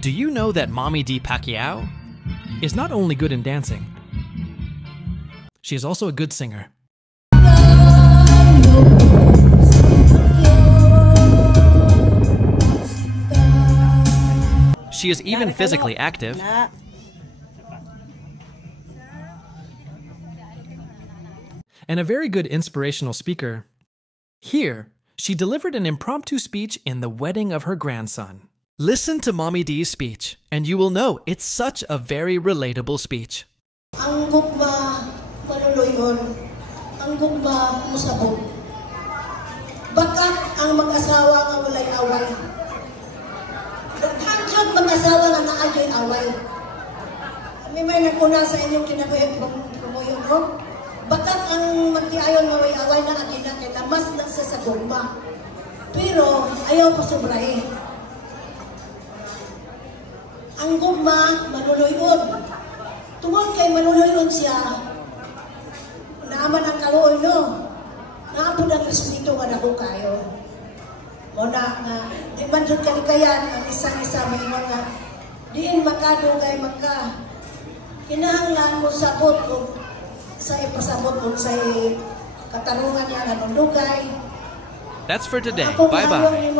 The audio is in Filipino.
Do you know that Mommy D. Pacquiao is not only good in dancing, she is also a good singer. She is even physically active. And a very good inspirational speaker. Here, she delivered an impromptu speech in the wedding of her grandson. Listen to Mommy D's speech, and you will know it's such a very relatable speech. Ang gugma maluluyon, ang gugma musabog. Bakat ang mag-asawa nga walay away. Daghang mag-asawa nga naagay away. May nagkuna sa inyong kinabuhi promoyon, no? Bakat ang magtiayon nga walay away na agina kay lamas na sa gugma. Pero ayaw pa sobrahin. Ang gugma, manuluyon. Tungod kay manuluyon siya, naaman ang kaluoy, no? Naapod ang respeto nga nako kayo. Muna nga, di man dyan kalikayan, ang isang-isa may nga, diin makadugay maka, kinahanglan mo sabot o sa ipasabot o sa katarungan niya nga nundugay. That's for today. Bye-bye.